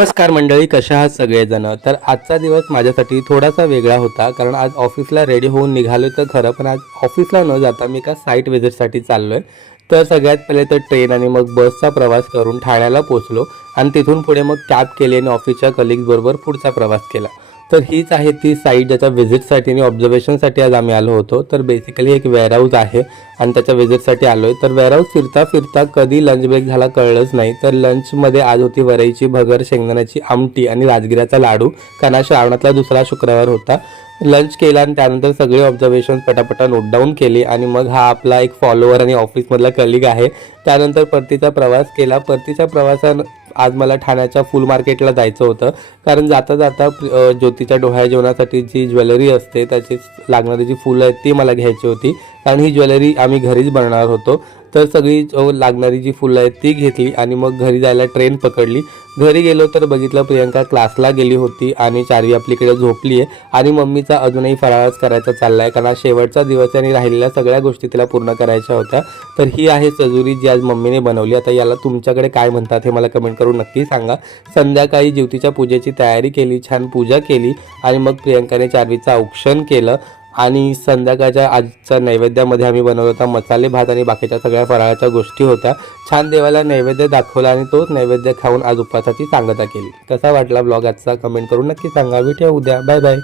नमस्कार मंडळी, कशा आहात सगळेजण. तर आजचा दिवस माझ्यासाठी थोडासा वेगळा होता, कारण आज ऑफिसला रेडी होऊन निघालो तर खरं, पण आज ऑफिसला न जाता मी एका साईट व्हिजिटसाठी चाललो आहे. तर सगळ्यात पहिले तर ट्रेन आणि मग बसचा प्रवास करून ठाण्याला पोचलो आणि तिथून पुढे मग कॅब केली आणि ऑफिसच्या कलिग्सबरोबर पुढचा प्रवास केला. तर हीच आहे ती साईट ज्याच्या व्हिजिटसाठी आणि ऑब्झर्वेशनसाठी आज आम्ही आलो होतो. तर बेसिकली एक वेअरहाऊस आहे आणि त्याच्या व्हिजिटसाठी आलो आहे. तर वेअरहाऊस फिरता फिरता कधी लंच ब्रेक झाला कळलंच नाही. तर लंचमध्ये आज होती वरईची भगर, शेंगदाण्याची आमटी आणि राजगिऱ्याचा लाडू, कारण आज श्रावणातला दुसरा शुक्रवार होता. लंच केला आणि त्यानंतर सगळे ऑब्झर्वेशन पटापटा नोट डाऊन केले आणि मग हा आपला एक फॉलोअर आणि ऑफिसमधला कलिग आहे. त्यानंतर परतीचा प्रवास केला. परतीच्या प्रवासात आज मला ठाण्याच्या फुल मार्केटला जायचं होतं, कारण जाता जाता ज्योतीच्या डोहाळे जेवणासाठी जी ज्वेलरी असते त्याची लागणारी जी फुलं आहेत ती मला घ्यायची होती, कारण ही ज्वेलरी आम्ही घरीच बनवणार होतो. तर सगळी लागणारी जी फुलं आहेत ती घेतली आणि मग घरी जायला ट्रेन पकडली. घरी गेलो तर बघितलं प्रियंका क्लासला गेली होती आणि चारवी आपलीकडे झोपली आहे आणि मम्मीचा अजूनही फराळच करायचा चालला आहे, कारण आज शेवटचा दिवस आहे आणि राहिलेल्या सगळ्या गोष्टी तिला पूर्ण करायच्या होत्या. तर ही आहे सजुरी जी आज मम्मीने बनवली. आता याला तुमच्याकडे काय म्हणतात हे मला कमेंट करून नक्की सांगा. संध्याकाळी ज्योतीच्या पूजेची तयारी केली, छान पूजा केली आणि मग प्रियंकाने चारवीचं औक्षण केलं आणि संध्याकाळच्या आजच्या नैवेद्यामध्ये आम्ही बनवला होता मसाले भात आणि बाकीच्या सगळ्या फराळाच्या गोष्टी होत्या. छान देवाला नैवेद्य दाखवला आणि तोच नैवेद्य खाऊन आज उपवासाची सांगता केली. कसा वाटला ब्लॉग आजचा कमेंट करून नक्की सांगा. भेटूया उद्या. Bye bye.